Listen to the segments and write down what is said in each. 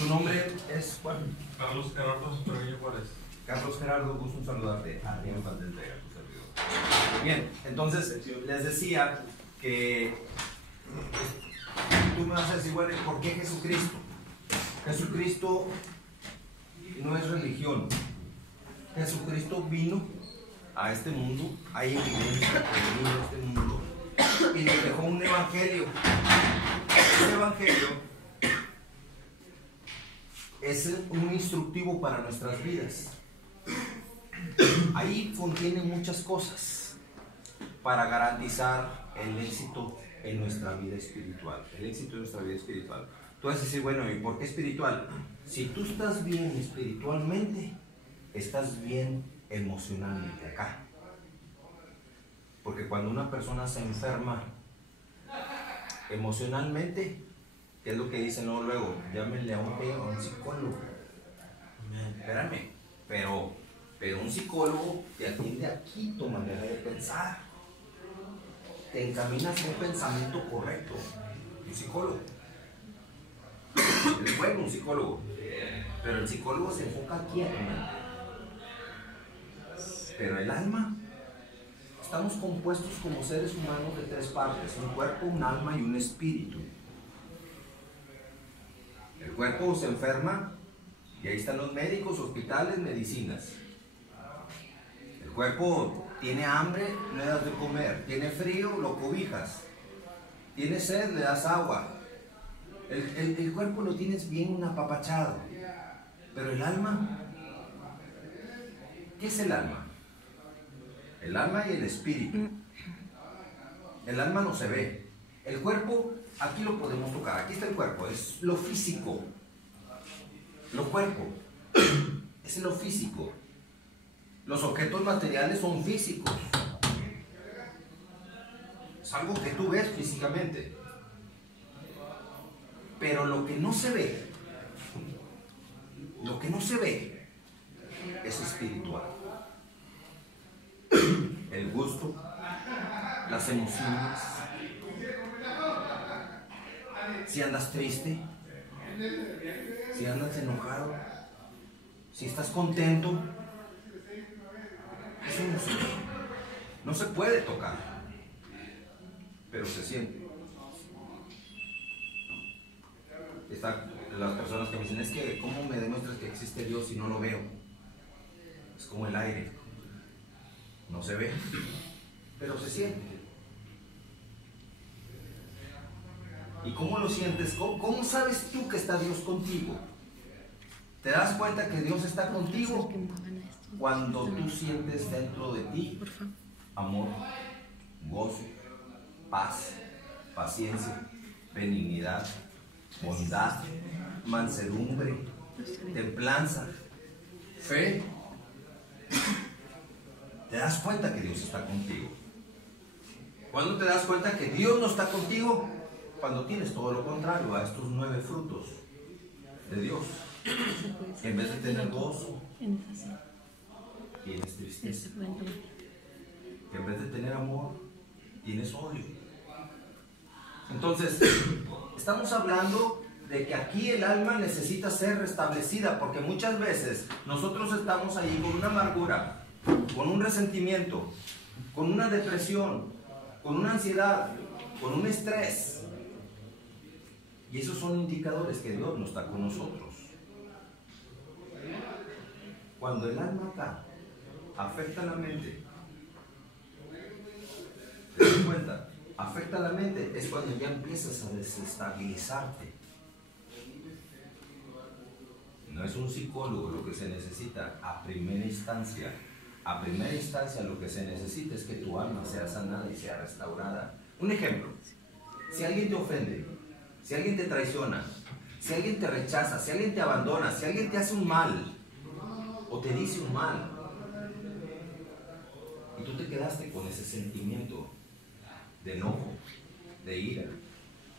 Tu nombre es Juan. Carlos Gerardo Treviño Juárez. Carlos Gerardo, gusto en saludarte. Adrián Valdés Vega, tu servidor. Bien, entonces les decía que tú me vas a decir, bueno, ¿por qué Jesucristo? Jesucristo no es religión. Jesucristo vino a este mundo, hay evidencia que vino a este mundo y nos dejó un evangelio. Ese evangelio es un instructivo para nuestras vidas. Ahí contiene muchas cosas para garantizar el éxito en nuestra vida espiritual. El éxito en nuestra vida espiritual. Tú vas a decir, bueno, ¿y por qué espiritual? Si tú estás bien espiritualmente, estás bien emocionalmente acá. Porque cuando una persona se enferma emocionalmente, ¿qué es lo que dicen luego? Llámenle a un psicólogo. Espérame, pero un psicólogo te atiende aquí tu manera de pensar. Te encaminas a un pensamiento correcto. Un psicólogo. Es bueno un psicólogo, pero el psicólogo se enfoca aquí, hermano. Pero el alma, estamos compuestos como seres humanos de tres partes: un cuerpo, un alma y un espíritu. El cuerpo se enferma y ahí están los médicos, hospitales, medicinas. El cuerpo tiene hambre, le das de comer. Tiene frío, lo cobijas. Tiene sed, le das agua. El cuerpo lo tienes bien apapachado. Pero el alma, ¿qué es el alma? El alma y el espíritu. El alma no se ve. El cuerpo, aquí lo podemos tocar. Aquí está el cuerpo, es lo físico. Lo cuerpo es lo físico. Los objetos materiales son físicos. Es algo que tú ves físicamente. Pero lo que no se ve, es espiritual. El gusto, las emociones. Si andas triste, si andas enojado, si estás contento, eso no se puede tocar, pero se siente. Están las personas que me dicen, es que ¿cómo me demuestras que existe Dios si no lo veo? Es como el aire, no se ve, pero se siente. ¿Y cómo lo sientes? ¿Cómo sabes tú que está Dios contigo? ¿Te das cuenta que Dios está contigo? Cuando tú sientes dentro de ti amor, gozo, paz, paciencia, benignidad, bondad, mansedumbre, templanza, fe. ¿Te das cuenta que Dios está contigo? ¿Cuándo te das cuenta que Dios no está contigo? Cuando tienes todo lo contrario a estos 9 frutos de Dios. En vez de tener gozo, tienes tristeza. En vez de tener amor, tienes odio. Entonces, estamos hablando de que aquí el alma necesita ser restablecida, porque muchas veces nosotros estamos ahí con una amargura, con un resentimiento, con una depresión, con una ansiedad, con un estrés. Y esos son indicadores que Dios no está con nosotros. Cuando el alma acá afecta la mente, ¿te das cuenta? Afecta la mente, es cuando ya empiezas a desestabilizarte. No es un psicólogo lo que se necesita a primera instancia. A primera instancia lo que se necesita es que tu alma sea sanada y sea restaurada. Un ejemplo: si alguien te ofende, si alguien te traiciona, si alguien te rechaza, si alguien te abandona, si alguien te hace un mal o te dice un mal y tú te quedaste con ese sentimiento de enojo, de ira,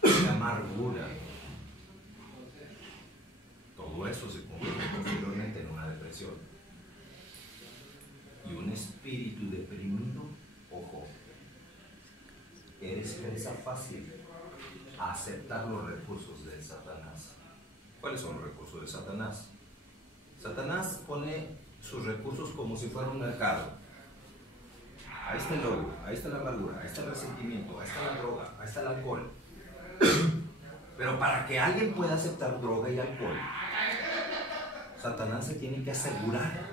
de amargura, todo eso se convierte posteriormente en una depresión. Y un espíritu deprimido, ojo, eres presa fácil a aceptar los recursos de Satanás. ¿Cuáles son los recursos de Satanás? Satanás pone sus recursos como si fuera un mercado. Ahí está el odio, ahí está la amargura, ahí está el resentimiento, ahí está la droga, ahí está el alcohol. Pero para que alguien pueda aceptar droga y alcohol, Satanás se tiene que asegurar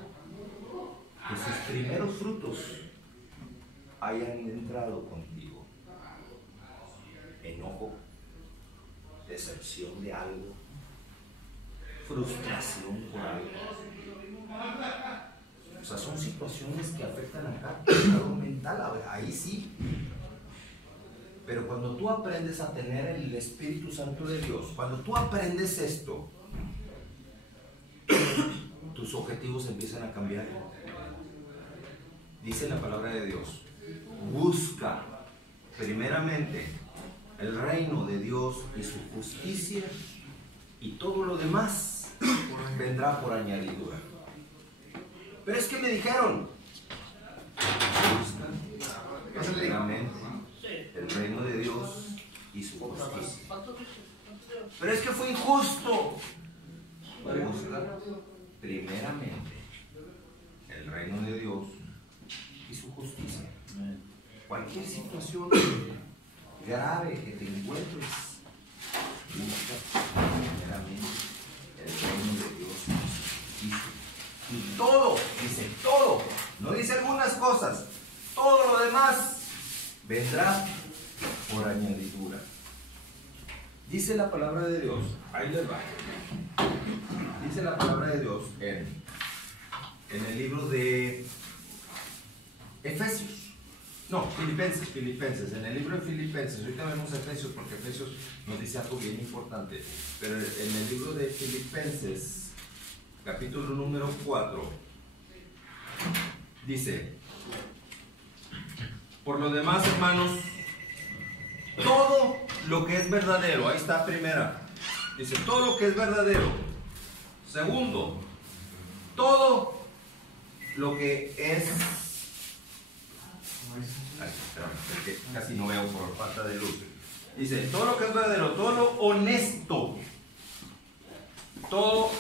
que sus primeros frutos hayan entrado contigo. Enojo, decepción de algo, frustración por algo. O sea, son situaciones que afectan acá el estado mental, ahí sí. Pero cuando tú aprendes a tener el Espíritu Santo de Dios, cuando tú aprendes esto, tus objetivos empiezan a cambiar. Dice la palabra de Dios: busca primeramente el reino de Dios y su justicia, y todo lo demás vendrá por añadidura. Pero es que me dijeron, busca primeramente el reino de Dios y su justicia. Pero es que fue injusto. Busca primeramente el reino de Dios y su justicia. Cualquier situación grave que te encuentres, busca primeramente el reino de Dios y su justicia. Y todo, dice todo, no dice algunas cosas, todo lo demás vendrá por añadidura. Dice la palabra de Dios, ahí les va. Dice la palabra de Dios en el libro de Efesios. No, Filipenses. En el libro de Filipenses, ahorita vemos Efesios porque Efesios nos dice algo bien importante. Pero en el libro de Filipenses, capítulo número 4, dice: por lo demás, hermanos, todo lo que es verdadero, ahí está primera, dice todo lo que es verdadero. Segundo, todo lo que es, porque casi no veo por falta de luz. Dice todo lo que es verdadero, todo lo honesto, todo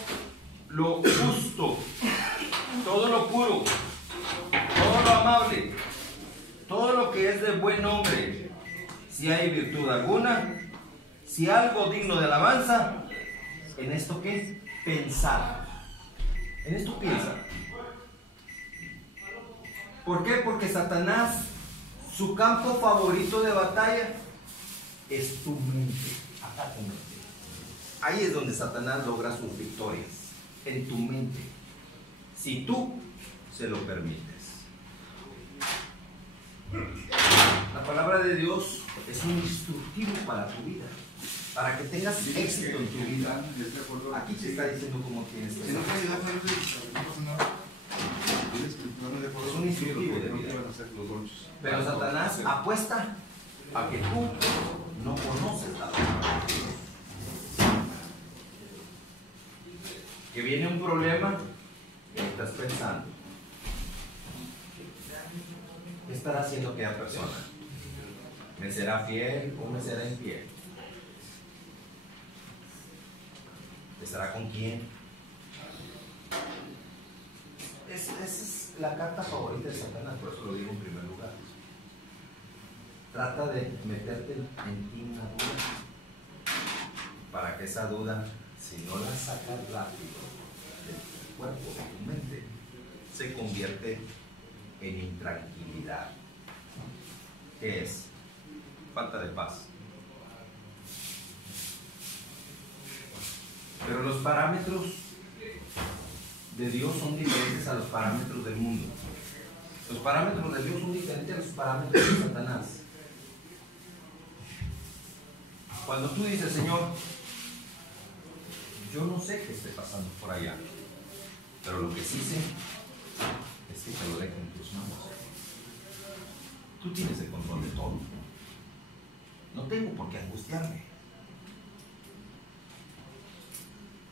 lo justo, todo lo puro, todo lo amable, todo lo que es de buen nombre, si hay virtud alguna, si algo digno de alabanza, ¿en esto qué? Pensar. En esto piensa. ¿Por qué? Porque Satanás, su campo favorito de batalla es tu mente. Acá tu mente. Ahí es donde Satanás logra sus victorias, en tu mente, si tú se lo permites. La palabra de Dios es un instructivo para tu vida, para que tengas éxito en tu vida. Aquí te está diciendo cómo tienes que hacer. Es un instructivo de vida. Pero Satanás apuesta a que tú no conoces la palabra de Dios. Que viene un problema y estás pensando: ¿qué estará haciendo aquella persona? ¿Me será fiel o me será infiel? ¿Estará con quién? Esa es la carta favorita de Satanás, por eso lo digo en primer lugar. Trata de meterte en ti una duda, para que esa duda, si no la sacas rápido de tu cuerpo, de tu mente, se convierte en intranquilidad. ¿Qué es? Falta de paz. Pero los parámetros de Dios son diferentes a los parámetros del mundo. Los parámetros de Dios son diferentes a los parámetros de Satanás. Cuando tú dices: Señor, yo no sé qué esté pasando por allá, pero lo que sí sé es que te lo dejo en tus manos. Tú tienes el control de todo. No tengo por qué angustiarme.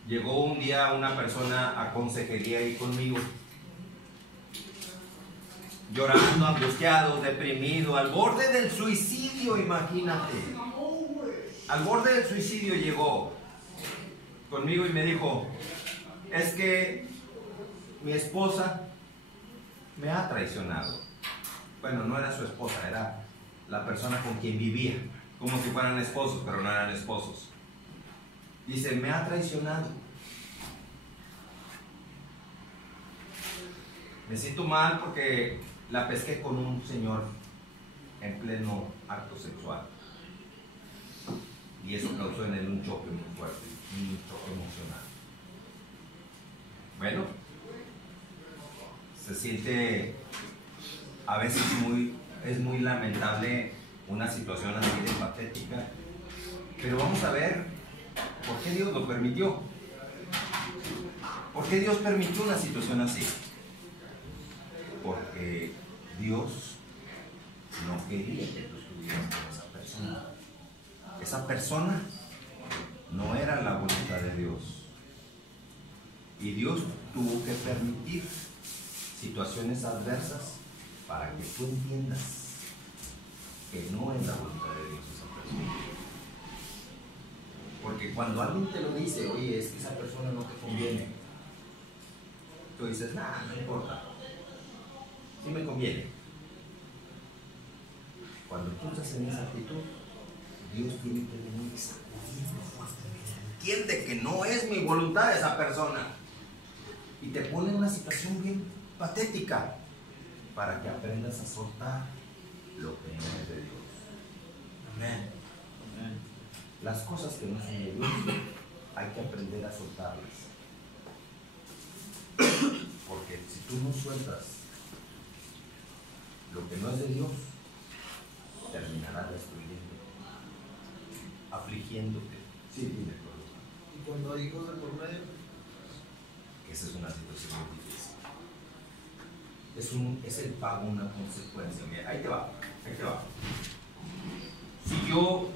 Llegó un día una persona a consejería ahí conmigo, llorando, angustiado, deprimido, al borde del suicidio, imagínate. Al borde del suicidio llegó. conmigo y me dijo, es que mi esposa me ha traicionado. Bueno, no era su esposa, era la persona con quien vivía, como si fueran esposos, pero no eran esposos. Dice, me ha traicionado. Me siento mal porque la pesqué con un señor en pleno acto sexual. Y eso causó en él un choque muy fuerte, un choque emocional. Bueno, se siente a veces es muy lamentable una situación así de patética, pero vamos a ver por qué Dios lo permitió. ¿Por qué Dios permitió una situación así? Porque Dios no quería que tú estuvieras con esa persona. Esa persona no era la voluntad de Dios. Y Dios tuvo que permitir situaciones adversas para que tú entiendas que no es la voluntad de Dios esa persona. Porque cuando alguien te lo dice, oye, es que esa persona no te conviene, tú dices, nah, no importa, sí me conviene. Cuando tú estás en esa actitud, Dios tiene que venir y sacudirlo fuertemente. Entiende que no es mi voluntad esa persona. Y te pone en una situación bien patética para que aprendas a soltar lo que no es de Dios. Amén. Amén. Las cosas que no son de Dios hay que aprender a soltarlas. Porque si tú no sueltas lo que no es de Dios, terminará destruyendo, afligiéndote. Sí, dime, ¿Y cuando hay hijos de por medio? Esa es una situación muy difícil. Es el pago una consecuencia. Mira, ahí te va. Si yo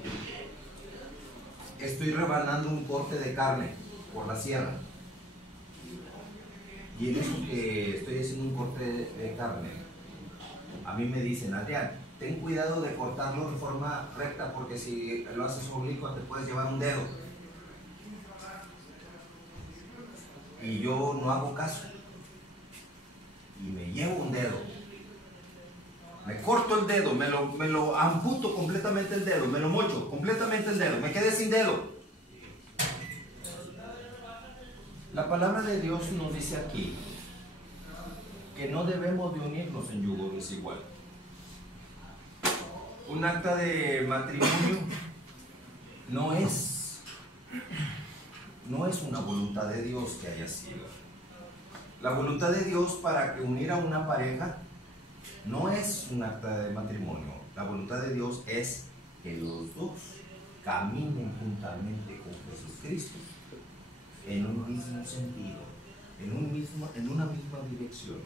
estoy rebanando un corte de carne por la sierra, y en eso que estoy haciendo un corte de carne, a mí me dicen, Adrián, ten cuidado de cortarlo de forma recta porque si lo haces oblicuo te puedes llevar un dedo. Y yo no hago caso. Y me llevo un dedo. Me corto el dedo, me lo amputo completamente el dedo, me lo mocho completamente el dedo, me quedé sin dedo. La palabra de Dios nos dice aquí que no debemos de unirnos en yugo desigual. Un acta de matrimonio no es una voluntad de Dios que haya sido. La voluntad de Dios para que unir a una pareja no es un acta de matrimonio. La voluntad de Dios es que los dos caminen juntamente con Jesucristo en un mismo sentido, en una misma dirección.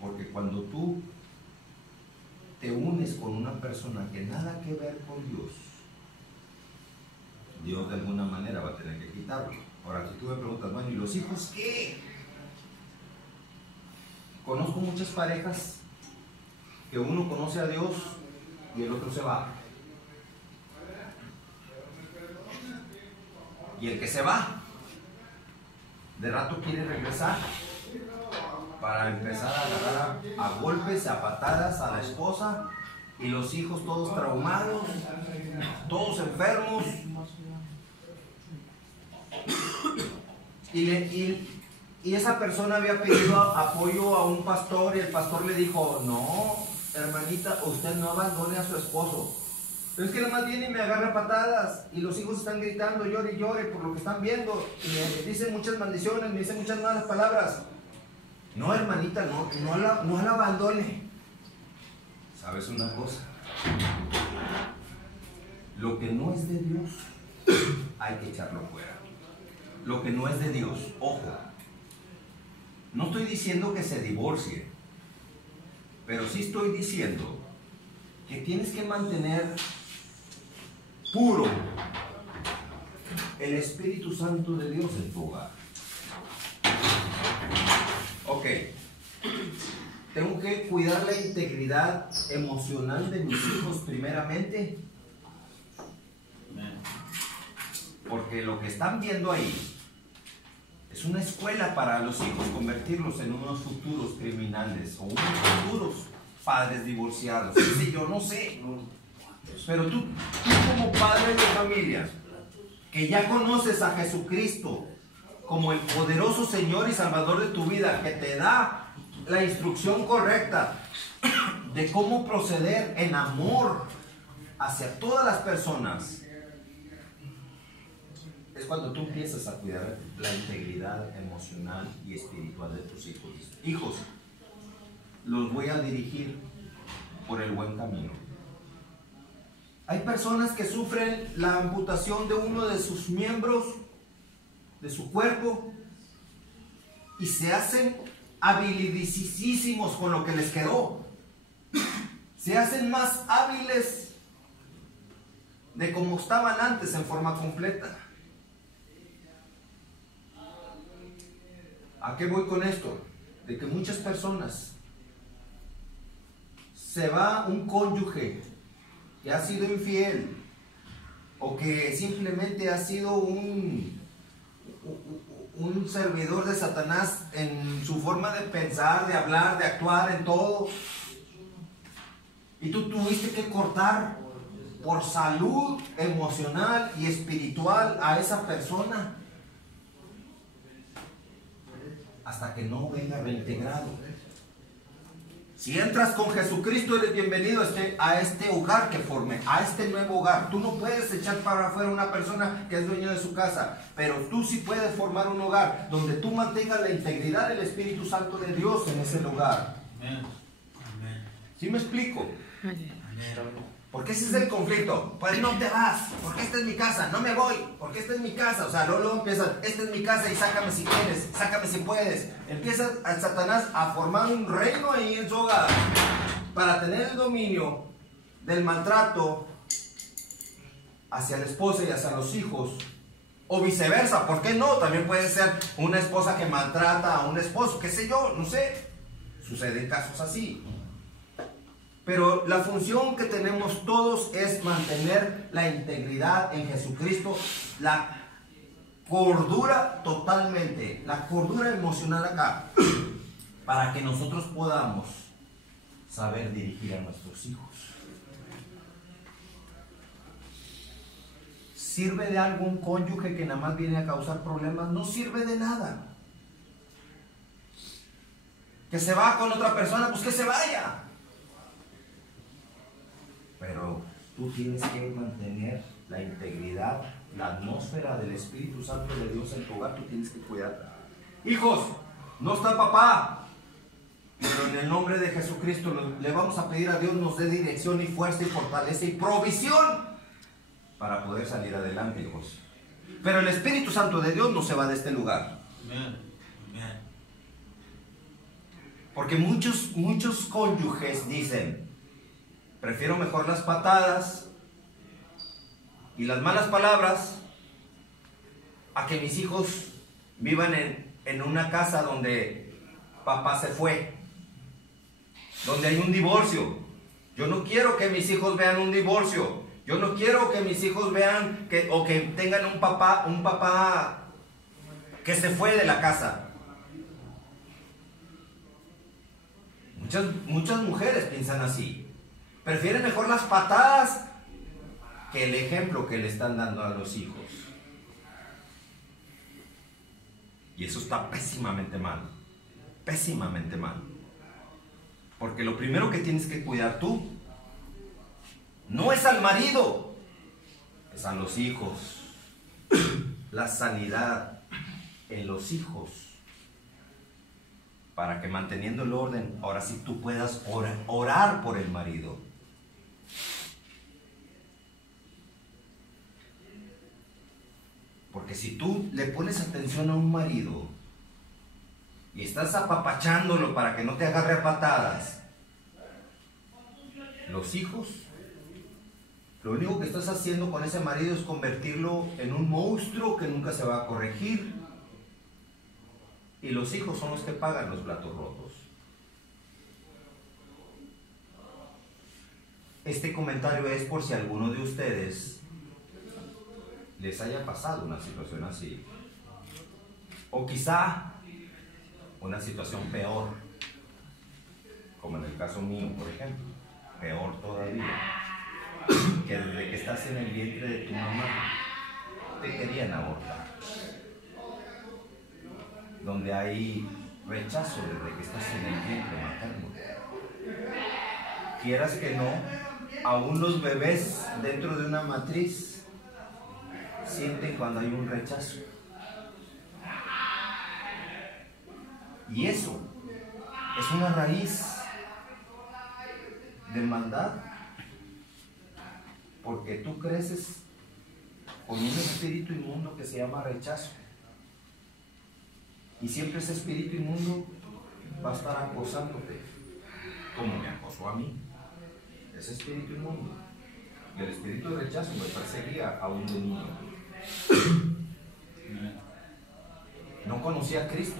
Porque cuando tú te unes con una persona que nada que ver con Dios, Dios de alguna manera va a tener que quitarlo. Ahora, si tú me preguntas, bueno, ¿y los hijos qué? Conozco muchas parejas que uno conoce a Dios y el otro se va. Y el que se va, de rato quiere regresar para empezar a agarrar a golpes, a patadas a la esposa, y los hijos todos traumados, todos enfermos. Y esa persona había pedido apoyo a un pastor y el pastor le dijo, no, hermanita, usted no abandone a su esposo. Pero es que nada más viene y me agarra patadas y los hijos están gritando, llore y llore por lo que están viendo y me dicen muchas maldiciones, me dicen muchas malas palabras. No, hermanita, no la abandone. ¿Sabes una cosa? Lo que no es de Dios hay que echarlo fuera. Lo que no es de Dios, ojo, no estoy diciendo que se divorcie, pero sí estoy diciendo que tienes que mantener puro el Espíritu Santo de Dios en tu hogar. Ok, tengo que cuidar la integridad emocional de mis hijos primeramente. Porque lo que están viendo ahí es una escuela para los hijos, convertirlos en unos futuros criminales o unos futuros padres divorciados. Sí, yo no sé. Pero tú como padre de familia, que ya conoces a Jesucristo como el poderoso Señor y Salvador de tu vida, que te da la instrucción correcta de cómo proceder en amor hacia todas las personas, es cuando tú empiezas a cuidar la integridad emocional y espiritual de tus hijos. Hijos, los voy a dirigir por el buen camino. Hay personas que sufren la amputación de uno de sus miembros, de su cuerpo, y se hacen habilidosísimos con lo que les quedó. Se hacen más hábiles de como estaban antes en forma completa. ¿A qué voy con esto? De que muchas personas, se va un cónyuge que ha sido infiel o que simplemente ha sido un servidor de Satanás en su forma de pensar, de hablar, de actuar, en todo, y tú tuviste que cortar por salud emocional y espiritual a esa persona hasta que no venga reintegrado. Si entras con Jesucristo, eres bienvenido a este hogar que formé, a este nuevo hogar. Tú no puedes echar para afuera a una persona que es dueño de su casa, pero tú sí puedes formar un hogar donde tú mantengas la integridad del Espíritu Santo de Dios en ese lugar. Amén. ¿Sí me explico? Amén. Porque ese es el conflicto. Pues no te vas, porque esta es mi casa, no me voy, porque esta es mi casa. O sea, luego empiezan, esta es mi casa y sácame si quieres, sácame si puedes. Empieza a Satanás a formar un reino ahí en su hogar para tener el dominio del maltrato hacia la esposa y hacia los hijos. O viceversa, ¿por qué no? También puede ser una esposa que maltrata a un esposo, qué sé yo, no sé. Suceden casos así. Pero la función que tenemos todos es mantener la integridad en Jesucristo, la cordura totalmente, la cordura emocional acá, para que nosotros podamos saber dirigir a nuestros hijos. ¿Sirve de algo un cónyuge que nada más viene a causar problemas? No sirve de nada. Que se va con otra persona, pues que se vaya. Pero tú tienes que mantener la integridad, la atmósfera del Espíritu Santo de Dios en tu hogar, tú tienes que cuidarla. Hijos, no está papá, pero en el nombre de Jesucristo le vamos a pedir a Dios nos dé dirección y fuerza y fortaleza y provisión para poder salir adelante, hijos. Pero el Espíritu Santo de Dios no se va de este lugar. Amén. Porque muchos cónyuges dicen: prefiero mejor las patadas y las malas palabras a que mis hijos vivan en una casa donde papá se fue, donde hay un divorcio. Yo no quiero que mis hijos vean un divorcio. Yo no quiero que mis hijos vean que tengan un papá que se fue de la casa. Muchas mujeres piensan así. Prefieren mejor las patadas que el ejemplo que le están dando a los hijos. Y eso está pésimamente mal. Pésimamente mal. Porque lo primero que tienes que cuidar tú no es al marido, es a los hijos. La sanidad en los hijos. Para que manteniendo el orden, ahora sí tú puedas orar por el marido. Porque si tú le pones atención a un marido y estás apapachándolo para que no te agarre a patadas, los hijos, lo único que estás haciendo con ese marido es convertirlo en un monstruo que nunca se va a corregir. Y los hijos son los que pagan los platos rotos. Este comentario es por si alguno de ustedes les haya pasado una situación así. O quizá una situación peor, como en el caso mío, por ejemplo, peor todavía, que desde que estás en el vientre de tu mamá te querían abortar, donde hay rechazo desde que estás en el vientre materno. Quieras que no, aún los bebés dentro de una matriz sienten cuando hay un rechazo. Y eso es una raíz de maldad, porque tú creces con un espíritu inmundo que se llama rechazo. Y siempre ese espíritu inmundo va a estar acosándote, como me acosó a mí. Ese espíritu inmundo. Y el espíritu de rechazo me perseguía aún de niño. No conocía a Cristo.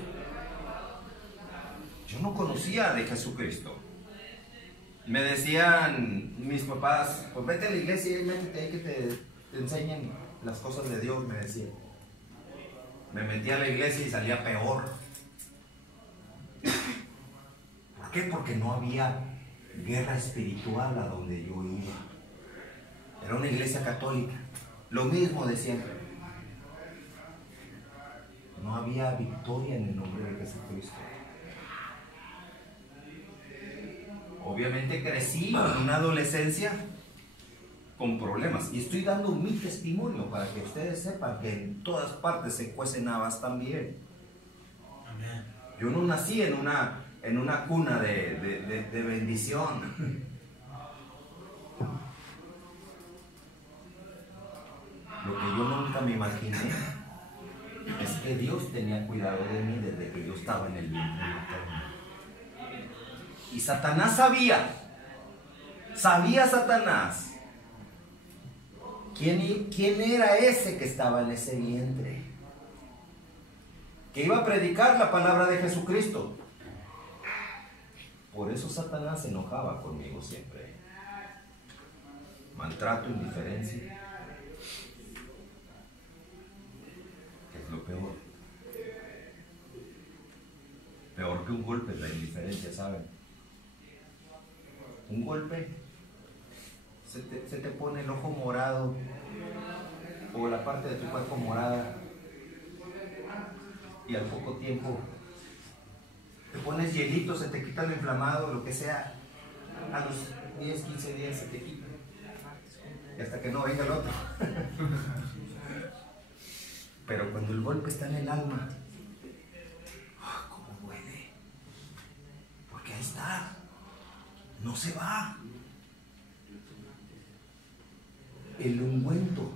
Yo no conocía de Jesucristo. Me decían mis papás, pues vete a la iglesia y métete ahí que te enseñen las cosas de Dios, me decían. Me metí a la iglesia y salía peor. ¿Por qué? Porque no había guerra espiritual a donde yo iba. Era una iglesia católica, lo mismo de siempre. No había victoria en el nombre de Jesucristo. Obviamente crecí en una adolescencia con problemas. Y estoy dando mi testimonio para que ustedes sepan que en todas partes se cuecen habas también. Amén. Yo no nací en una cuna de bendición. Lo que yo nunca me imaginé es que Dios tenía cuidado de mí desde que yo estaba en el vientre materno. Y Satanás sabía Satanás quién era ese que estaba en ese vientre, que iba a predicar la palabra de Jesucristo. Por eso Satanás se enojaba conmigo siempre. Maltrato, indiferencia, que es lo peor. Peor que un golpe es la indiferencia, ¿saben? Un golpe, se te pone el ojo morado o la parte de tu cuerpo morada, y al poco tiempo te pones hielito, se te quita lo inflamado, lo que sea. A los 10, 15 días se te quita, y hasta que no venga el otro. Pero cuando el golpe está en el alma, ¿cómo duele? Porque ahí está, no se va. El ungüento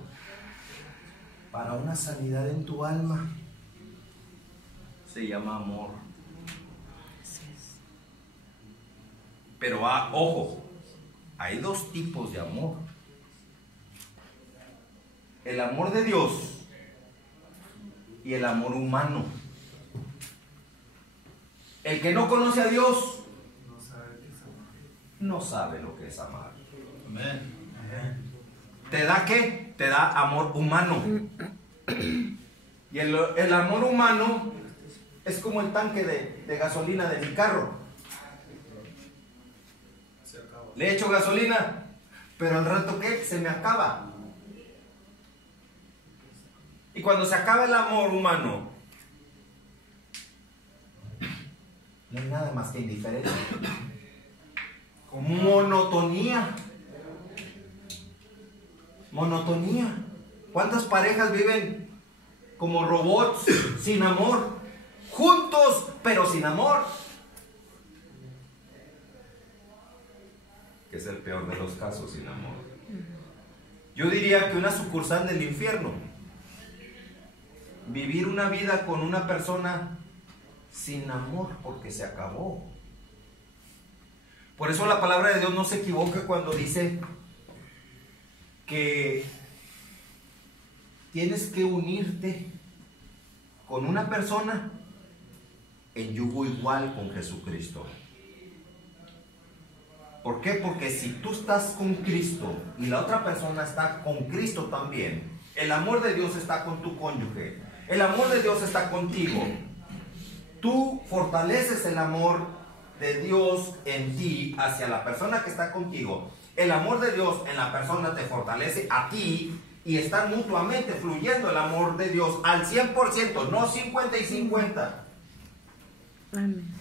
para una sanidad en tu alma se llama amor. Pero ojo, hay dos tipos de amor. El amor de Dios y el amor humano. El que no conoce a Dios no sabe lo que es amar. Amén. ¿Te da qué? Te da amor humano. Y el amor humano es como el tanque de gasolina de mi carro. Le echo gasolina, pero al rato ¿qué? Se me acaba. Y cuando se acaba el amor humano, no hay nada más que indiferencia. Monotonía. Monotonía. ¿Cuántas parejas viven como robots, sin amor? Juntos, pero sin amor. Que es el peor de los casos, sin amor. Yo diría que una sucursal del infierno. Vivir una vida con una persona sin amor, porque se acabó. Por eso la palabra de Dios no se equivoca cuando dice que tienes que unirte con una persona en yugo igual con Jesucristo. ¿Por qué? Porque si tú estás con Cristo y la otra persona está con Cristo también, El amor de Dios está con tu cónyuge. El amor de Dios está contigo. Tú fortaleces el amor de Dios en ti hacia la persona que está contigo. El amor de Dios en la persona te fortalece a ti y están mutuamente fluyendo el amor de Dios al 100%, no 50 y 50. Amén.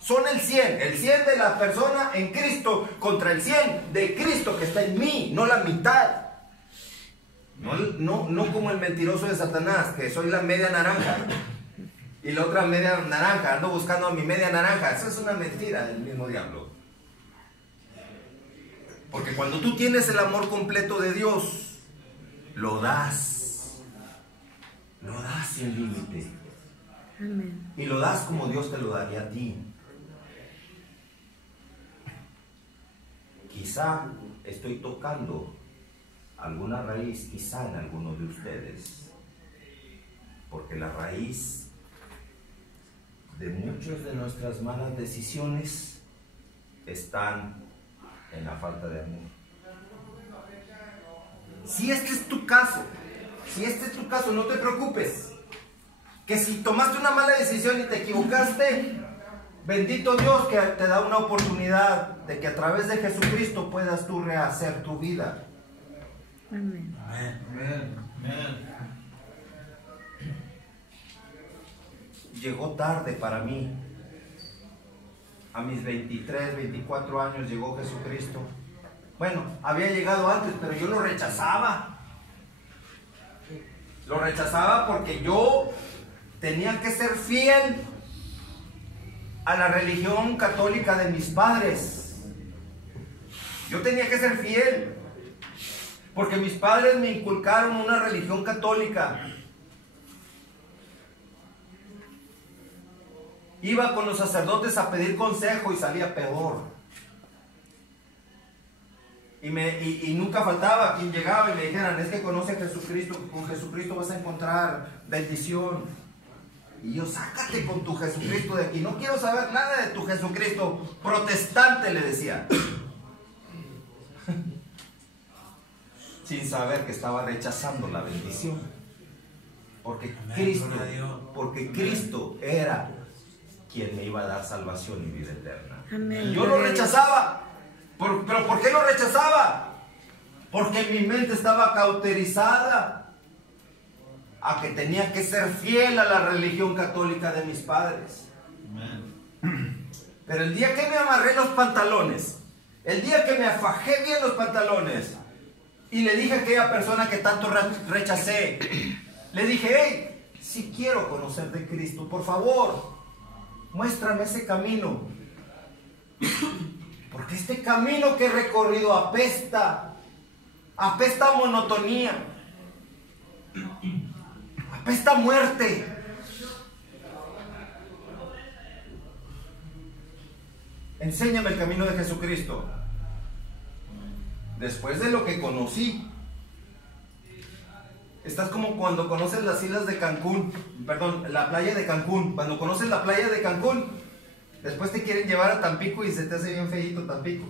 Son el 100 de la persona en Cristo contra el 100 de Cristo que está en mí, no la mitad. No como el mentiroso de Satanás, que soy la media naranja y la otra media naranja, ando buscando a mi media naranja. Eso es una mentira del mismo diablo. Porque cuando tú tienes el amor completo de Dios, lo das sin límite. Amén. Y lo das como Dios te lo daría a ti. Quizá estoy tocando alguna raíz, quizá en alguno de ustedes, porque la raíz de muchas de nuestras malas decisiones están en la falta de amor. Si este es tu caso, no te preocupes, que si tomaste una mala decisión y te equivocaste, bendito Dios que te da una oportunidad de que a través de Jesucristo puedas tú rehacer tu vida. Amén. Amén. Llegó tarde para mí. A mis 23, 24 años llegó Jesucristo. Bueno, había llegado antes, pero yo lo rechazaba. Lo rechazaba porque yo tenía que ser fiel a la religión católica de mis padres. Yo tenía que ser fiel porque mis padres me inculcaron una religión católica. Iba con los sacerdotes a pedir consejo y salía peor. Y nunca faltaba quien llegaba y me dijeran, es que conoce a Jesucristo, con Jesucristo vas a encontrar bendición. Y yo, sácate con tu Jesucristo de aquí, no quiero saber nada de tu Jesucristo protestante, le decía. Sin saber que estaba rechazando la bendición. Porque Cristo era quien me iba a dar salvación y vida eterna. Amén. Y yo lo rechazaba. ¿Pero por qué lo rechazaba? Porque mi mente estaba cauterizada a que tenía que ser fiel a la religión católica de mis padres. Amén. Pero el día que me amarré los pantalones, el día que me fajé bien los pantalones y le dije a aquella persona que tanto rechacé, le dije, hey, si quiero conocer de Cristo, por favor, muéstrame ese camino. Porque este camino que he recorrido apesta a monotonía, apesta a muerte. Enséñame el camino de Jesucristo. Después de lo que conocí, estás como cuando conoces las islas de Cancún, perdón, la playa de Cancún. Cuando conoces la playa de Cancún, después te quieren llevar a Tampico y se te hace bien feíto Tampico,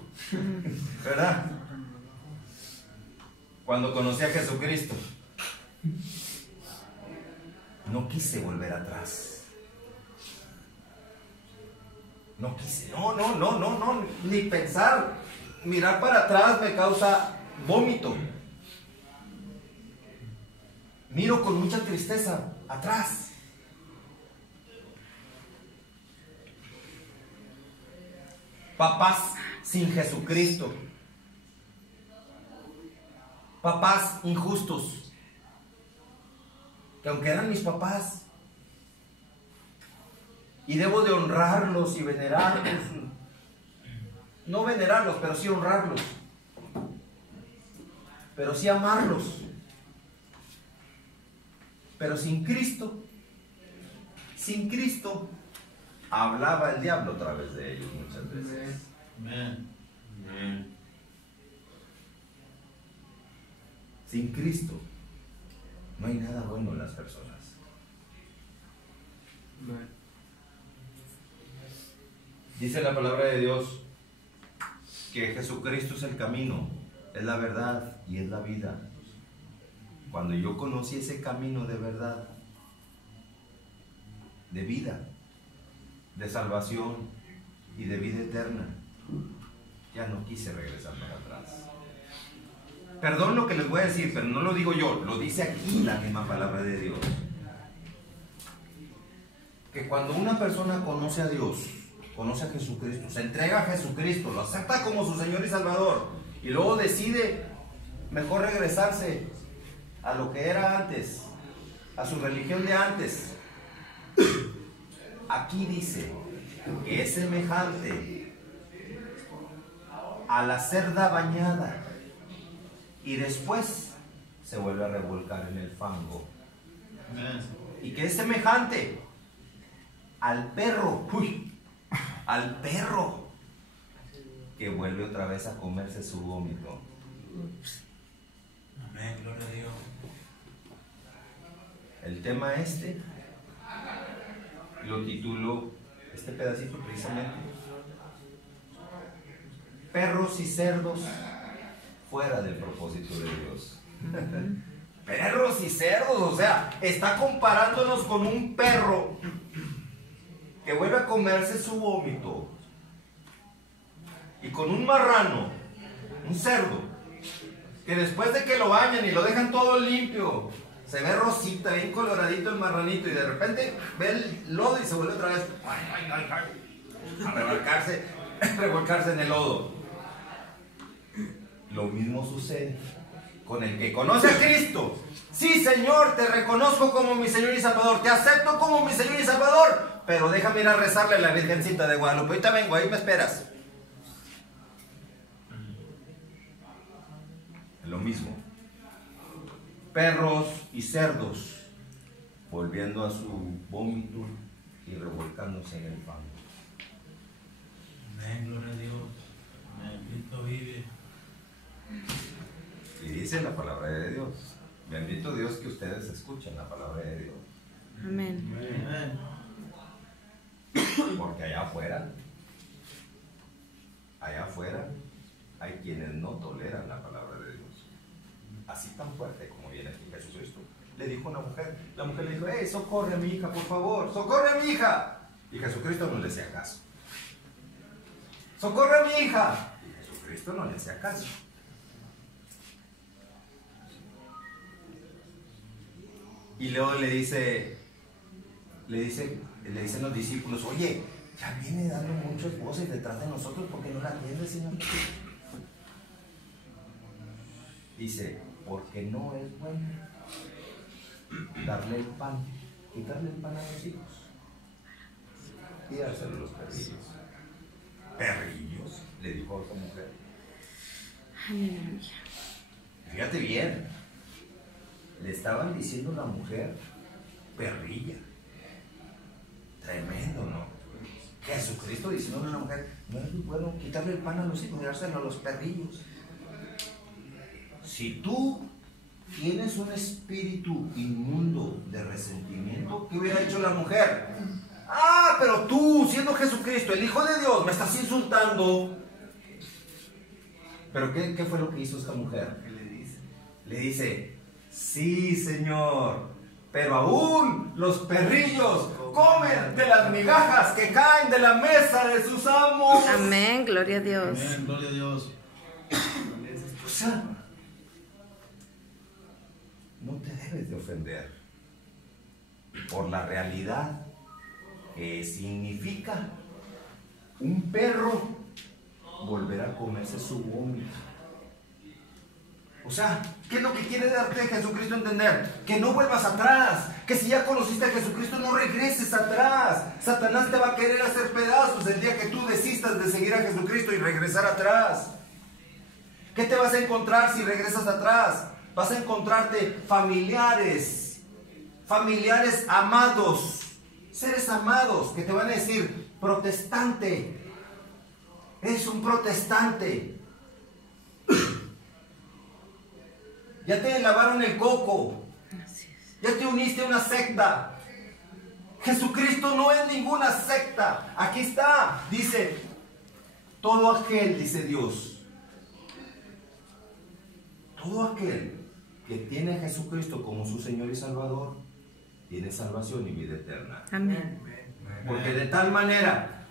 ¿verdad? Cuando conocí a Jesucristo, no quise volver atrás. No quise, no, ni pensar. Mirar para atrás me causa vómito. Miro con mucha tristeza atrás. Papás sin Jesucristo. Papás injustos. Que aunque eran mis papás, y debo de honrarlos y venerarlos. No venerarlos, pero sí honrarlos. Pero sí amarlos. Pero sin Cristo, hablaba el diablo a través de ellos muchas veces. Amén. Sin Cristo no hay nada bueno en las personas. Dice la palabra de Dios que Jesucristo es el camino, es la verdad y es la vida. Cuando yo conocí ese camino de verdad, de vida, de salvación y de vida eterna, ya no quise regresar para atrás. Perdón lo que les voy a decir, pero no lo digo yo, lo dice aquí la misma palabra de Dios. Que cuando una persona conoce a Dios, conoce a Jesucristo, se entrega a Jesucristo, lo acepta como su Señor y Salvador, y luego decide mejor regresarse a lo que era antes, a su religión de antes. Aquí dice que es semejante a la cerda bañada y después se vuelve a revolcar en el fango. Y que es semejante al perro, al perro que vuelve otra vez a comerse su vómito. Amén, gloria a Dios. El tema lo titulo, este pedacito precisamente, perros y cerdos fuera del propósito de Dios. Perros y cerdos, o sea, está comparándonos con un perro que vuelve a comerse su vómito, y con un marrano, un cerdo, que después de que lo bañan y lo dejan todo limpio, se ve rosita, bien coloradito el marranito, y de repente ve el lodo y se vuelve otra vez a revolcarse en el lodo. Lo mismo sucede con el que conoce a Cristo. Sí, Señor, te reconozco como mi Señor y Salvador, te acepto como mi Señor y Salvador, pero déjame ir a rezarle a la Virgencita de Guadalupe. Ahorita vengo, ahí me esperas. Lo mismo. Perros y cerdos volviendo a su vómito y revolcándose en el fango. Amén, gloria a Dios. Bendito vive. Y dice la palabra de Dios. Bendito Dios que ustedes escuchen la palabra de Dios. Amén. Amén. Porque allá afuera hay quienes no toleran la palabra de Dios. Así tan fuerte como viene aquí Jesucristo. Le dijo a una mujer, la mujer le dijo, hey, socorre a mi hija, por favor, socorre a mi hija. Y Jesucristo no le hacía caso. Socorre a mi hija. Y Jesucristo no le hacía caso. Y luego le dicen los discípulos, oye, ya viene dando muchas voces detrás de nosotros, ¿por qué no la atiendes, Señor? Dice, porque no es bueno darle el pan, quitarle el pan a los hijos y dárselo a los perrillos. ¿Perrillos? Le dijo a esa mujer. Aleluya. Fíjate bien, le estaban diciendo a la mujer perrilla. Tremendo, ¿no? Jesucristo diciendo a una mujer, no es bueno quitarle el pan a los hijos y dárselo a los perrillos. Si tú tienes un espíritu inmundo de resentimiento, ¿qué hubiera hecho la mujer? Ah, pero tú, siendo Jesucristo, el Hijo de Dios, me estás insultando. ¿Pero qué fue lo que hizo esta mujer? ¿Qué le dice? Le dice, sí, Señor, pero aún los perrillos comen de las migajas que caen de la mesa de sus amos. Amén, gloria a Dios. Amén, gloria a Dios. O sea, no te debes de ofender por la realidad que significa un perro volver a comerse su vómito. O sea, ¿qué es lo que quiere darte Jesucristo a entender? Que no vuelvas atrás, que si ya conociste a Jesucristo no regreses atrás. Satanás te va a querer hacer pedazos el día que tú desistas de seguir a Jesucristo y regresar atrás. ¿Qué te vas a encontrar si regresas atrás? Vas a encontrarte familiares amados, seres amados que te van a decir, protestante, eres un protestante. Ya te lavaron el coco, ya te uniste a una secta. Jesucristo no es ninguna secta. Aquí está, dice, todo aquel, dice Dios, todo aquel que tiene a Jesucristo como su Señor y Salvador, tiene salvación y vida eterna. Amén. Porque de tal manera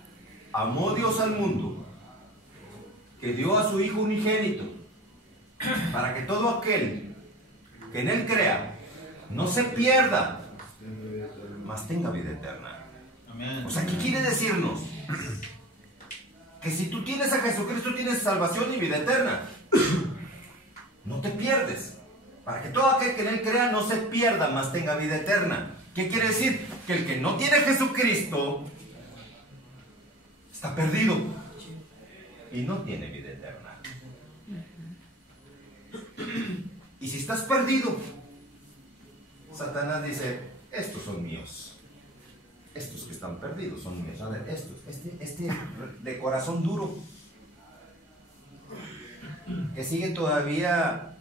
amó Dios al mundo, que dio a su Hijo unigénito, para que todo aquel que en Él crea no se pierda, mas tenga vida eterna. Amén. O sea, ¿qué quiere decirnos? Que si tú tienes a Jesucristo, tienes salvación y vida eterna. No te pierdes. Para que todo aquel que en Él crea no se pierda, mas tenga vida eterna. ¿Qué quiere decir? Que el que no tiene a Jesucristo está perdido y no tiene vida eterna. Y si estás perdido, Satanás dice, estos son míos. Estos que están perdidos son míos. A ver, este de corazón duro, que sigue todavía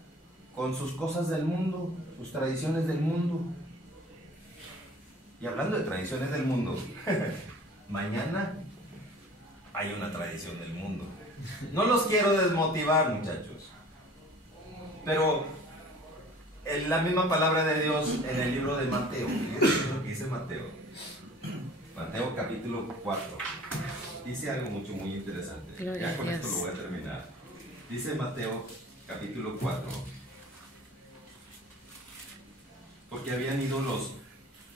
con sus cosas del mundo, sus tradiciones del mundo. Y hablando de tradiciones del mundo, mañana hay una tradición del mundo. No los quiero desmotivar, muchachos, pero en la misma palabra de Dios en el libro de Mateo, fíjense lo que dice Mateo. Mateo capítulo 4. Dice algo muy interesante. Gloria Ya con a esto Dios. lo voy a terminar. Dice Mateo capítulo 4. Porque habían ido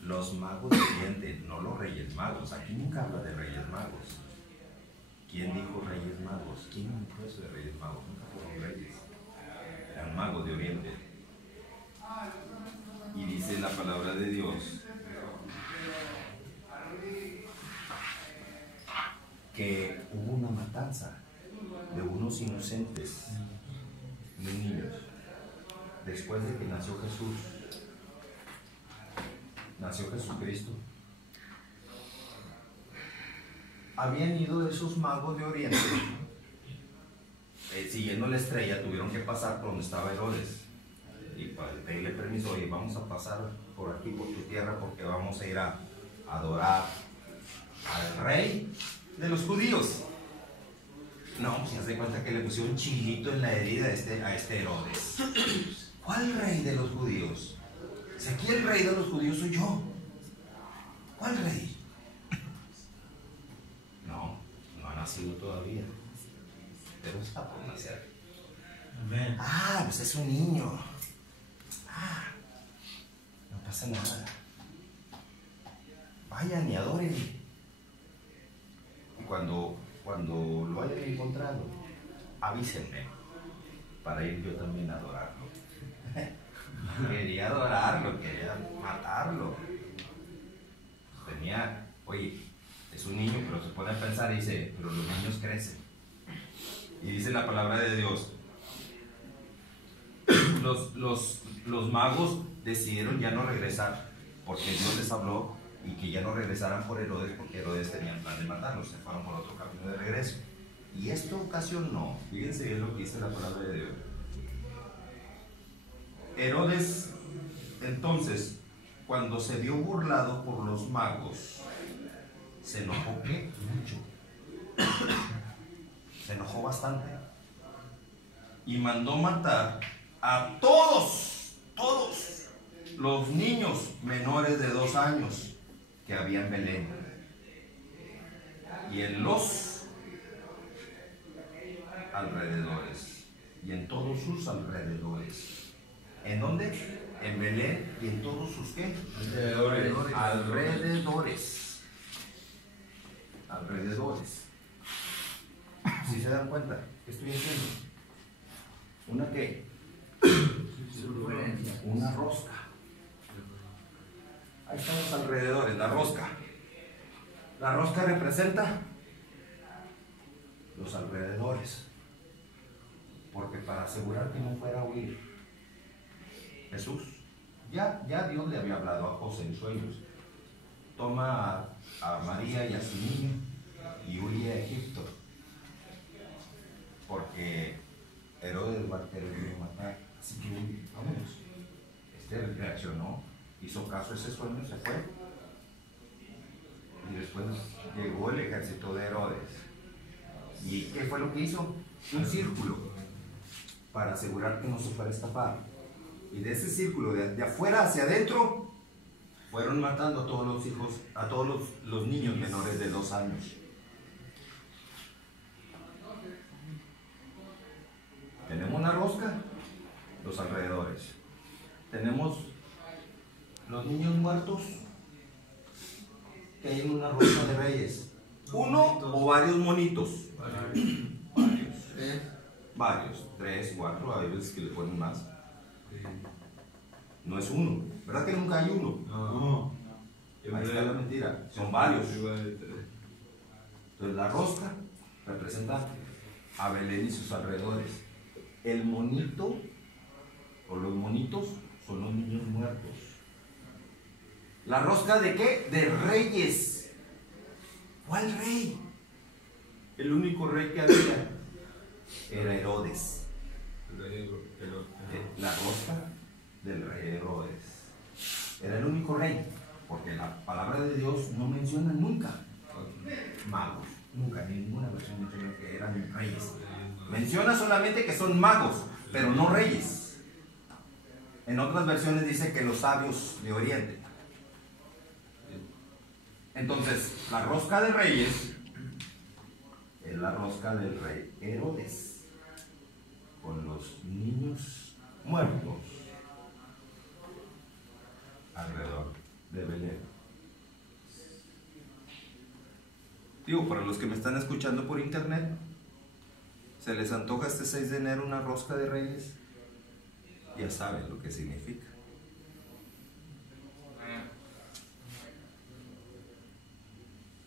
los magos de Oriente, no los reyes magos. Aquí nunca habla de reyes magos. ¿Quién dijo reyes magos? ¿Quién dijo eso de reyes magos? Nunca fueron reyes. Eran magos de Oriente. Y dice la palabra de Dios que hubo una matanza de unos inocentes, de niños, después de que nació Jesús. Nació Jesucristo. Habían ido esos magos de Oriente, siguiendo la estrella, tuvieron que pasar por donde estaba Herodes. Y para pedirle permiso, oye, vamos a pasar por aquí, por tu tierra, porque vamos a ir a adorar al rey de los judíos. No, pues ya se cuenta que le pusieron un chilito en la herida a este Herodes. ¿Cuál rey de los judíos? Si aquí el rey de los judíos soy yo. ¿Cuál rey? No ha nacido todavía, pero está por nacer. Amén. Ah, pues es un niño. Ah, no pasa nada. Vayan y adoren. Y cuando lo hayan encontrado, avísenme para ir yo también a adorarlo. Quería adorarlo, quería matarlo. Oye, es un niño, pero se pone a pensar y dice, pero los niños crecen. Y dice la palabra de Dios, los magos decidieron ya no regresar, porque Dios les habló y que ya no regresaran por Herodes, porque Herodes tenía plan de matarlos, se fueron por otro camino de regreso. Y esta ocasión no. Fíjense bien lo que dice la palabra de Dios. Herodes, entonces, cuando se vio burlado por los magos, se enojó mucho. Se enojó bastante. Y mandó matar a todos los niños menores de 2 años que había en Belén. Y en los alrededores. Y en todos sus alrededores. ¿En dónde? En Belén y en todos sus ¿qué? Alrededores. ¿Sí se dan cuenta? ¿Qué estoy haciendo? ¿Una qué? Una rosca. Ahí están los alrededores, la rosca. La rosca representa los alrededores. Porque para asegurar que no fuera a huir, Jesús, ya Dios le había hablado a José en sueños. Toma a María y a su niño y huye a Egipto. Porque Herodes va a querer matar. Así que vámonos. Reaccionó, hizo caso a ese sueño, se fue. Y después llegó el ejército de Herodes. ¿Y qué fue lo que hizo? Un círculo para asegurar que no se fuera a escapar. Y de ese círculo, de afuera hacia adentro, fueron matando a todos los hijos, a todos los niños menores de 2 años. Tenemos una rosca, los alrededores. Tenemos los niños muertos que hay en una rosca de reyes. ¿Uno o varios monitos? Varios, 3, 4, hay veces que le ponen más. No es uno, ¿verdad que nunca hay uno? No. Ahí está la mentira, son varios. Entonces la rosca representa a Belén y sus alrededores. El monito o los monitos son los niños muertos. ¿La rosca de qué? De reyes. ¿Cuál rey? El único rey que había era Herodes. La rosca del rey Herodes. Era el único rey, porque la palabra de Dios no menciona nunca magos, nunca, en ninguna versión menciona que eran reyes. Menciona solamente que son magos, pero no reyes. En otras versiones dice que los sabios de Oriente. Entonces, la rosca de reyes es la rosca del rey Herodes, con los niños muertos alrededor de Belén. Digo, para los que me están escuchando por internet, ¿se les antoja este 6 de enero una rosca de reyes? Ya saben lo que significa.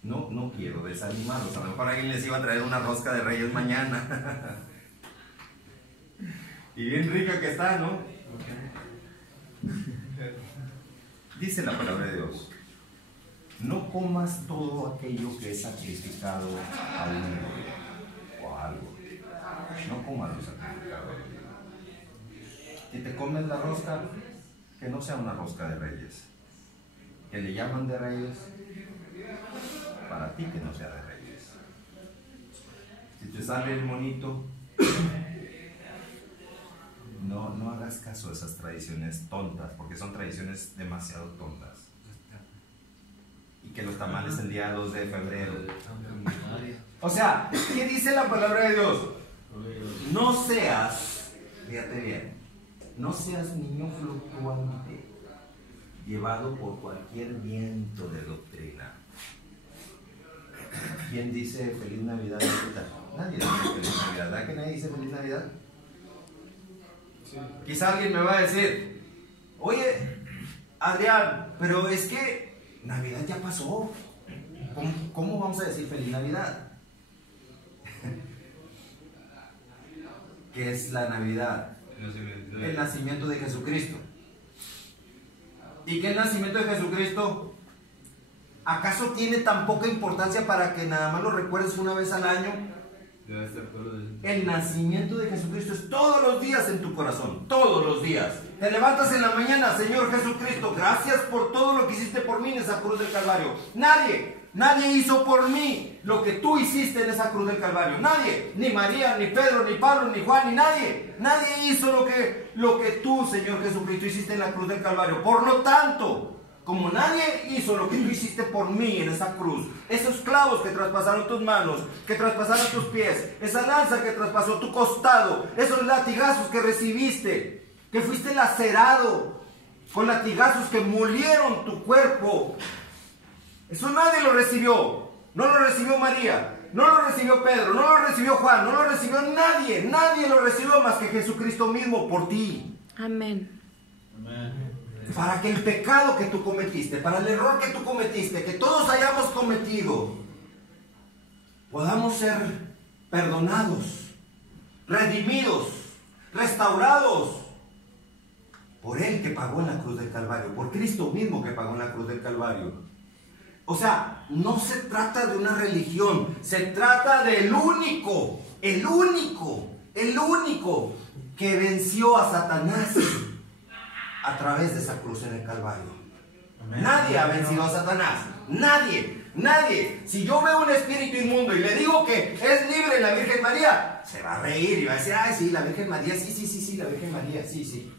No quiero desanimarlos. A lo mejor alguien les iba a traer una rosca de reyes mañana. Y bien rica que está, ¿no? Dice la palabra de Dios: no comas todo aquello que es sacrificado a un ídolo o a algo. No comas lo sacrificado. Si te comes la rosca, que no sea una rosca de reyes. Que le llaman de reyes, para ti que no sea de reyes. Si te sale el monito, no hagas caso a esas tradiciones tontas, porque son tradiciones demasiado tontas. Y que los tamales el día 2 de febrero. O sea, ¿qué dice la palabra de Dios? No seas, fíjate bien, no seas niño fluctuante, llevado por cualquier viento de doctrina. ¿Quién dice feliz Navidad ahorita? Nadie dice feliz Navidad. ¿Verdad que nadie dice feliz Navidad? Sí. Quizá alguien me va a decir: oye, Adrián, pero es que Navidad ya pasó. ¿Cómo vamos a decir feliz Navidad? ¿Qué es la Navidad? El nacimiento de Jesucristo. ¿Y qué el nacimiento de Jesucristo? ¿Acaso tiene tan poca importancia para que nada más lo recuerdes una vez al año? El nacimiento de Jesucristo es todos los días en tu corazón, todos los días. Te levantas en la mañana: Señor Jesucristo, gracias por todo lo que hiciste por mí en esa cruz del Calvario. Nadie hizo por mí lo que tú hiciste en esa cruz del Calvario. Nadie, ni María, ni Pedro, ni Pablo, ni Juan, ni nadie. Nadie hizo lo que tú, Señor Jesucristo, hiciste en la cruz del Calvario. Por lo tanto, como nadie hizo lo que tú hiciste por mí en esa cruz, esos clavos que traspasaron tus manos, que traspasaron tus pies, esa lanza que traspasó tu costado, esos latigazos que recibiste, que fuiste lacerado con latigazos que molieron tu cuerpo, eso nadie lo recibió. No lo recibió María, no lo recibió Pedro, no lo recibió Juan, no lo recibió nadie. Nadie lo recibió más que Jesucristo mismo por ti. Amén. Para que el pecado que tú cometiste, para el error que tú cometiste, que todos hayamos cometido, podamos ser perdonados, redimidos, restaurados por Él que pagó en la cruz del Calvario, por Cristo mismo que pagó en la cruz del Calvario. O sea, no se trata de una religión, se trata del único que venció a Satanás a través de esa cruz en el Calvario. Amén. Nadie ha vencido a Satanás. Nadie. Si yo veo un espíritu inmundo y le digo que es libre la Virgen María, se va a reír y va a decir: ay, sí, la Virgen María, sí, la Virgen María, sí.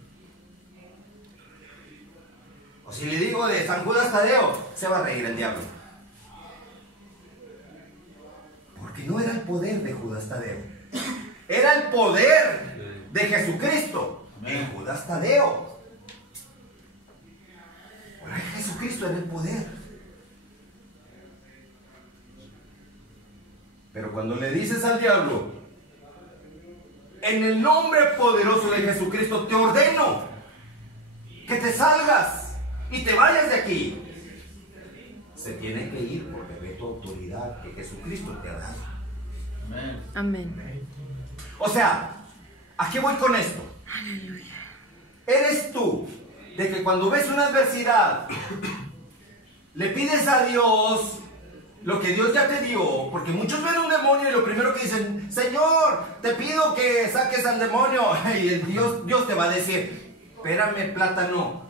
O si le digo de San Judas Tadeo, se va a reír el diablo. Porque no era el poder de Judas Tadeo. Era el poder de Jesucristo en Judas Tadeo. Ahora Jesucristo era el poder. Pero cuando le dices al diablo, en el nombre poderoso de Jesucristo te ordeno que te salgas y te vayas de aquí, se tiene que ir porque ve tu autoridad que Jesucristo te ha dado. Amén. O sea, ¿a qué voy con esto? Aleluya. Eres tú de que cuando ves una adversidad le pides a Dios lo que Dios ya te dio, porque muchos ven un demonio y lo primero que dicen, Señor, te pido que saques al demonio, y Dios te va a decir, espérame, plátano.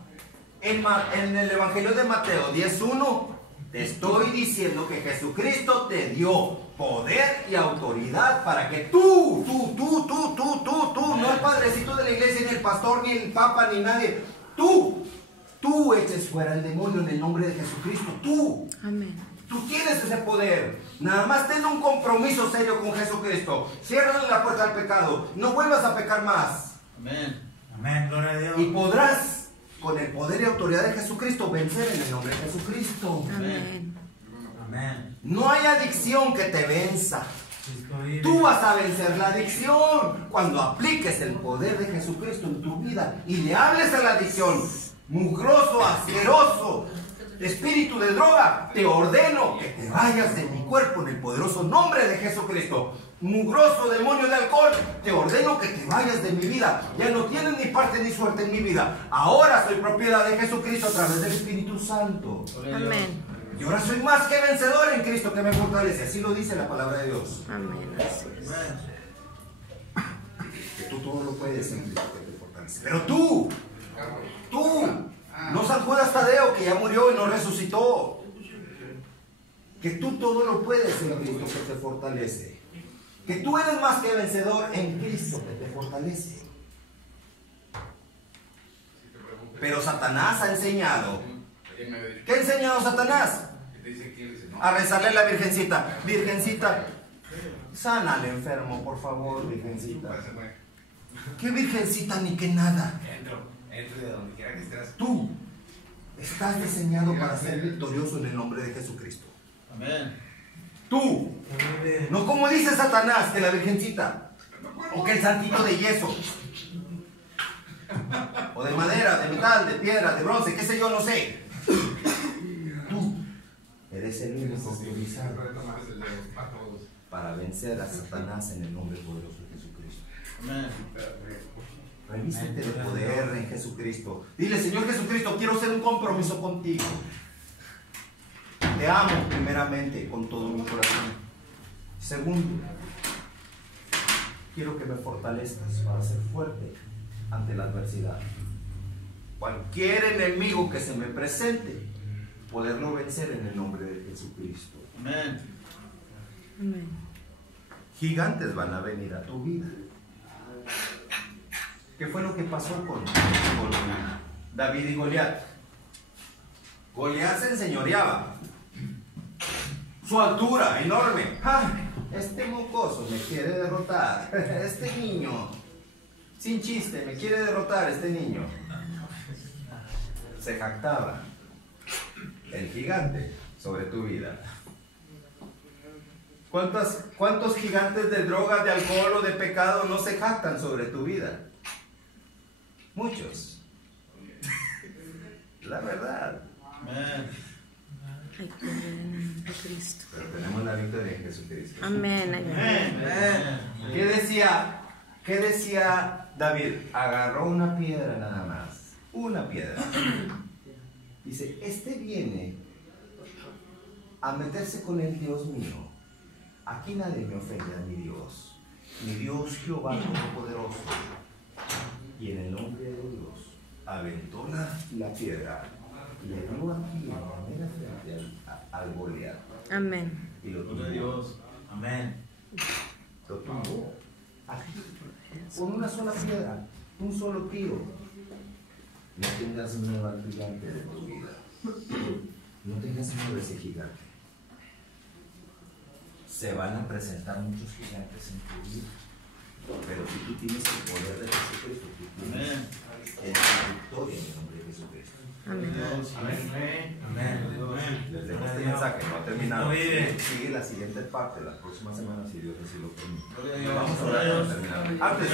En el Evangelio de Mateo 10:1 te estoy diciendo que Jesucristo te dio poder y autoridad para que tú, no el padrecito de la iglesia, ni el pastor, ni el papa, ni nadie, tú eches fuera el demonio en el nombre de Jesucristo, tú. Amén. Tú tienes ese poder. Nada más ten un compromiso serio con Jesucristo. Ciérrale la puerta al pecado. No vuelvas a pecar más. Amén. Amén, gloria a Dios. Y podrás, con el poder y autoridad de Jesucristo, vencer en el nombre de Jesucristo. Amén. Amén. No hay adicción que te venza. Tú vas a vencer la adicción cuando apliques el poder de Jesucristo en tu vida y le hables a la adicción. Mugroso, asqueroso, espíritu de droga, te ordeno que te vayas de mi cuerpo en el poderoso nombre de Jesucristo. Mugroso demonio de alcohol, te ordeno que te vayas de mi vida. Ya no tienes ni parte ni suerte en mi vida. Ahora soy propiedad de Jesucristo a través del Espíritu Santo. Amén. Y ahora soy más que vencedor en Cristo que me fortalece. Así lo dice la palabra de Dios. Amén. Así es. Que tú todo lo puedes en Cristo que te fortalece. Pero tú, no San Judas Tadeo que ya murió y no resucitó. Que tú todo lo puedes en Cristo que te fortalece. Que tú eres más que vencedor en Cristo que te fortalece. Pero Satanás ha enseñado. ¿Qué ha enseñado Satanás? A rezarle a la Virgencita. Virgencita, sana al enfermo, por favor, Virgencita. ¿Qué Virgencita ni qué nada? Entro de donde quiera que estés. Tú estás diseñado para ser victorioso en el nombre de Jesucristo. Amén. Tú. No como dice Satanás, que la Virgencita. O que el santito de yeso. O de madera, de metal, de piedra, de bronce, qué sé yo, no sé. Tú eres el único autorizado para vencer a Satanás en el nombre poderoso de Jesucristo. Amén. Revístete de poder en Jesucristo. Dile, Señor Jesucristo, quiero hacer un compromiso contigo. Te amo primeramente con todo mi corazón. Segundo, quiero que me fortalezcas para ser fuerte ante la adversidad. Cualquier enemigo que se me presente, poderlo vencer en el nombre de Jesucristo. Amén. Amén. Gigantes van a venir a tu vida. ¿Qué fue lo que pasó con David y Goliat? Goliat se enseñoreaba. Su altura enorme. ¡Ah! Este mocoso me quiere derrotar. Este niño, sin chiste, me quiere derrotar este niño. Se jactaba el gigante sobre tu vida. ¿Cuántos gigantes de drogas, de alcohol o de pecado no se jactan sobre tu vida? Muchos. La verdad. Amén. Hay poder en el nombre de Cristo. Pero tenemos la victoria en Jesucristo. Amén. Amén. ¿Qué decía David? Agarró una piedra nada más. Una piedra. Dice, este viene a meterse con el Dios mío. Aquí nadie me ofende a mi Dios. Mi Dios Jehová Todopoderoso. Y en el nombre de Dios aventó la piedra y le dio aquí en la mera frente al Goliat. Amén. Y lo Gloria a tumbó. Dios. Amén. Lo tumbó. Aquí, con una sola piedra, un solo tiro. No tengas miedo al gigante de tu vida. No tengas miedo de ese gigante. Se van a presentar muchos gigantes en tu vida. Pero si tú tienes el poder de Jesucristo, tú tienes la victoria en el nombre de Jesucristo. Amén. Amén. Les dejo este mensaje, no ha terminado. Sigue la siguiente parte, la próxima semana, si Dios así lo permite. Gloria a Dios. Vamos a orar para terminar. Antes